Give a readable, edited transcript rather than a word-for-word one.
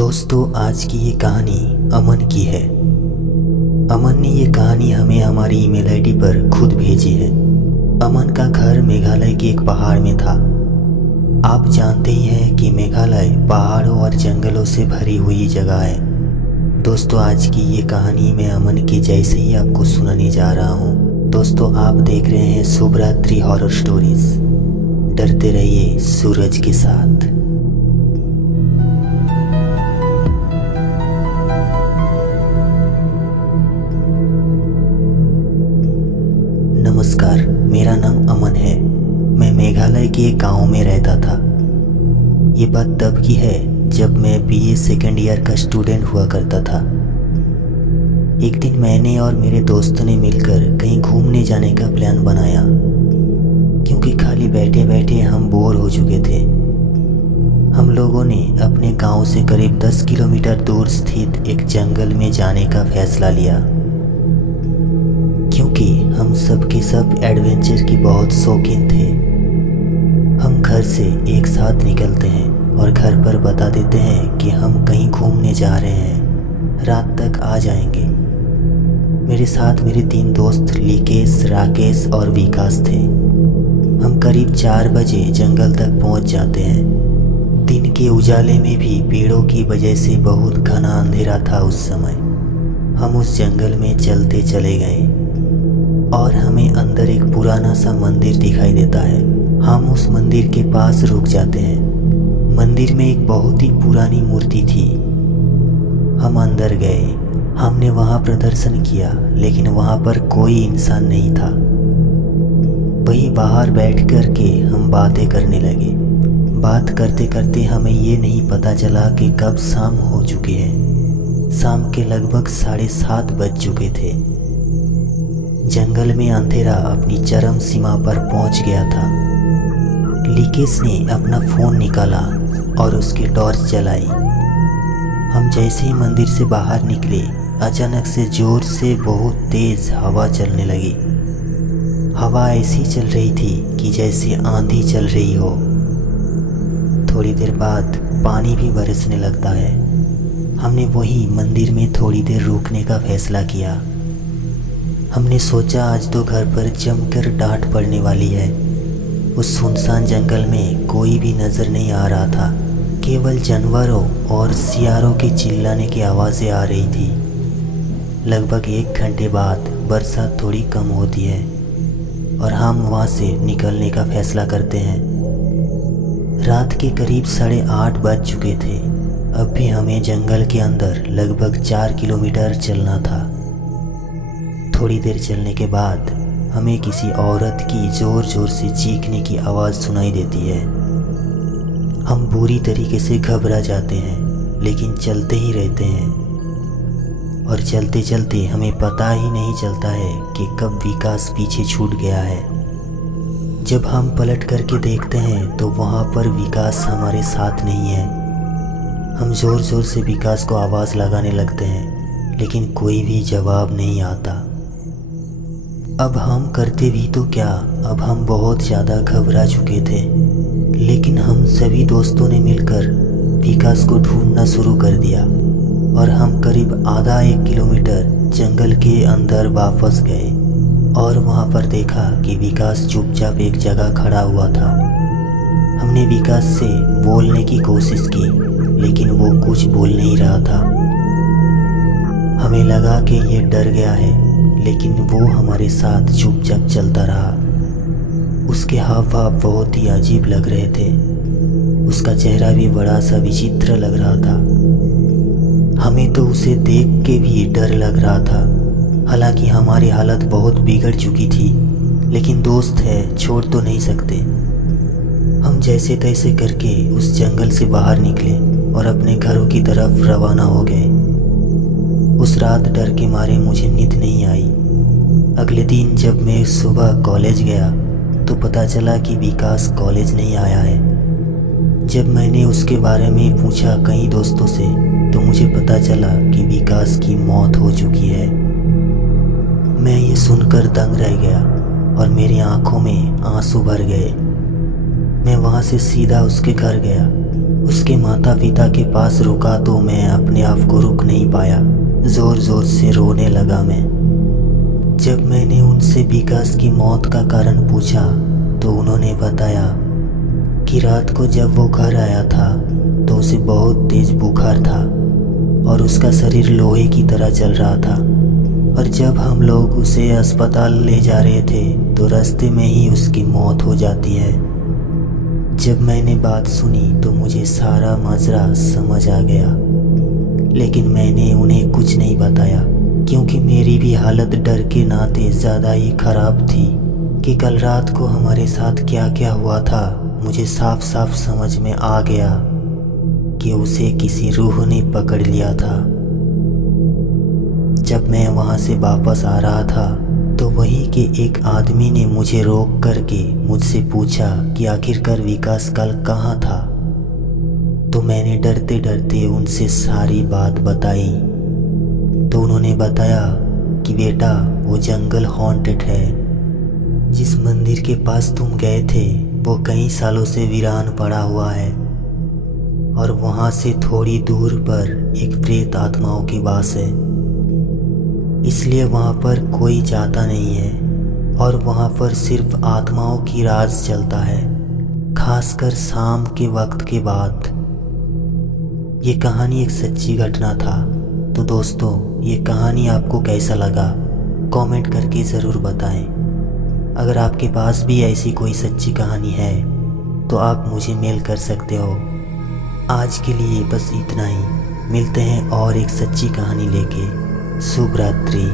दोस्तों, आज की ये कहानी अमन की है। अमन ने ये कहानी हमें हमारी ईमेल आईडी पर खुद भेजी है। अमन का घर मेघालय के एक पहाड़ में था। आप जानते ही हैं कि मेघालय पहाड़ों और जंगलों से भरी हुई जगह है। दोस्तों, आज की ये कहानी मैं अमन की जैसे ही आपको सुनाने जा रहा हूँ। दोस्तों, आप देख रहे हैं शुभ रात्रि हॉरर स्टोरीज। डरते रहिए सूरज के साथ। नमस्कार, मेरा नाम अमन है। मैं मेघालय के एक गांव में रहता था। ये बात तब की है जब मैं बीए सेकेंड ईयर का स्टूडेंट हुआ करता था। एक दिन मैंने और मेरे दोस्तों ने मिलकर कहीं घूमने जाने का प्लान बनाया, क्योंकि खाली बैठे बैठे हम बोर हो चुके थे। हम लोगों ने अपने गांव से करीब 10 किलोमीटर दूर स्थित एक जंगल में जाने का फैसला लिया, क्योंकि हम सब के सब एडवेंचर की बहुत शौकीन थे। हम घर से एक साथ निकलते हैं और घर पर बता देते हैं कि हम कहीं घूमने जा रहे हैं, रात तक आ जाएंगे। मेरे साथ मेरे 3 दोस्त लिकेश, राकेश और विकास थे। हम करीब 4 बजे जंगल तक पहुंच जाते हैं। दिन के उजाले में भी पेड़ों की वजह से बहुत घना अंधेरा था उस समय। हम उस जंगल में चलते चले गए और हमें अंदर एक पुराना सा मंदिर दिखाई देता है। हम उस मंदिर के पास रुक जाते हैं। मंदिर में एक बहुत ही पुरानी मूर्ति थी। हम अंदर गए। हमने वहाँ प्रदर्शन किया, लेकिन वहाँ पर कोई इंसान नहीं था। वहीं बाहर बैठ कर के हम बातें करने लगे। बात करते करते हमें ये नहीं पता चला कि कब शाम हो चुकी है। शाम के लगभग 7:30 बज चुके थे। जंगल में अंधेरा अपनी चरम सीमा पर पहुंच गया था। लिकेश ने अपना फ़ोन निकाला और उसकी टॉर्च जलाई। हम जैसे ही मंदिर से बाहर निकले, अचानक से ज़ोर से बहुत तेज़ हवा चलने लगी। हवा ऐसी चल रही थी कि जैसे आंधी चल रही हो। थोड़ी देर बाद पानी भी बरसने लगता है। हमने वही मंदिर में थोड़ी देर रुकने का फैसला किया। हमने सोचा आज तो घर पर जमकर डांट पड़ने वाली है। उस सुनसान जंगल में कोई भी नज़र नहीं आ रहा था। केवल जानवरों और सियारों के चिल्लाने की आवाज़ें आ रही थी। लगभग 1 घंटे बाद बरसात थोड़ी कम होती है और हम वहाँ से निकलने का फैसला करते हैं। रात के करीब 8:30 बज चुके थे। अब भी हमें जंगल के अंदर लगभग 4 किलोमीटर चलना था। थोड़ी देर चलने के बाद हमें किसी औरत की ज़ोर ज़ोर से चीखने की आवाज़ सुनाई देती है। हम बुरी तरीके से घबरा जाते हैं, लेकिन चलते ही रहते हैं। और चलते चलते हमें पता ही नहीं चलता है कि कब विकास पीछे छूट गया है। जब हम पलट करके देखते हैं तो वहाँ पर विकास हमारे साथ नहीं है। हम ज़ोर ज़ोर से विकास को आवाज़ लगाने लगते हैं, लेकिन कोई भी जवाब नहीं आता। अब हम करते भी तो क्या, अब हम बहुत ज़्यादा घबरा चुके थे। लेकिन हम सभी दोस्तों ने मिलकर विकास को ढूंढना शुरू कर दिया और हम करीब आधा 1 किलोमीटर जंगल के अंदर वापस गए और वहाँ पर देखा कि विकास चुपचाप एक जगह खड़ा हुआ था। हमने विकास से बोलने की कोशिश की, लेकिन वो कुछ बोल नहीं रहा था। हमें लगा कि ये डर गया है, लेकिन वो हमारे साथ चुपचाप चलता रहा। उसके हाव भाव बहुत ही अजीब लग रहे थे। उसका चेहरा भी बड़ा सा विचित्र लग रहा था। हमें तो उसे देख के भी डर लग रहा था। हालांकि हमारी हालत बहुत बिगड़ चुकी थी, लेकिन दोस्त है, छोड़ तो नहीं सकते। हम जैसे तैसे करके उस जंगल से बाहर निकले और अपने घरों की तरफ रवाना हो गए। उस रात डर के मारे मुझे नींद नहीं आई। अगले दिन जब मैं सुबह कॉलेज गया तो पता चला कि विकास कॉलेज नहीं आया है। जब मैंने उसके बारे में पूछा कई दोस्तों से तो मुझे पता चला कि विकास की मौत हो चुकी है। मैं ये सुनकर दंग रह गया और मेरी आंखों में आंसू भर गए। मैं वहाँ से सीधा उसके घर गया। उसके माता पिता के पास रुका तो मैं अपने आप को रुक नहीं पाया। ज़ोर ज़ोर से रोने लगा मैं। जब मैंने उनसे विकास की मौत का कारण पूछा तो उन्होंने बताया कि रात को जब वो घर आया था तो उसे बहुत तेज बुखार था और उसका शरीर लोहे की तरह जल रहा था। और जब हम लोग उसे अस्पताल ले जा रहे थे तो रास्ते में ही उसकी मौत हो जाती है। जब मैंने बात सुनी तो मुझे सारा माजरा समझ आ गया, लेकिन मैंने उन्हें कुछ नहीं बताया क्योंकि मेरी भी हालत डर के नाते ज़्यादा ही ख़राब थी कि कल रात को हमारे साथ क्या क्या हुआ था। मुझे साफ साफ समझ में आ गया कि उसे किसी रूह ने पकड़ लिया था। जब मैं वहाँ से वापस आ रहा था तो वहीं के एक आदमी ने मुझे रोक करके मुझसे पूछा कि आखिरकार विकास कल कहाँ था। तो मैंने डरते डरते उनसे सारी बात बताई तो उन्होंने बताया कि बेटा वो जंगल हॉन्टेड है। जिस मंदिर के पास तुम गए थे वो कई सालों से वीरान पड़ा हुआ है और वहाँ से थोड़ी दूर पर एक प्रेत आत्माओं की वास है, इसलिए वहाँ पर कोई जाता नहीं है और वहाँ पर सिर्फ आत्माओं की राज चलता है, खासकर शाम के वक्त के बाद। ये कहानी एक सच्ची घटना था। तो दोस्तों, ये कहानी आपको कैसा लगा कमेंट करके ज़रूर बताएं। अगर आपके पास भी ऐसी कोई सच्ची कहानी है तो आप मुझे मेल कर सकते हो। आज के लिए बस इतना ही। मिलते हैं और एक सच्ची कहानी लेके। शुभ रात्रि।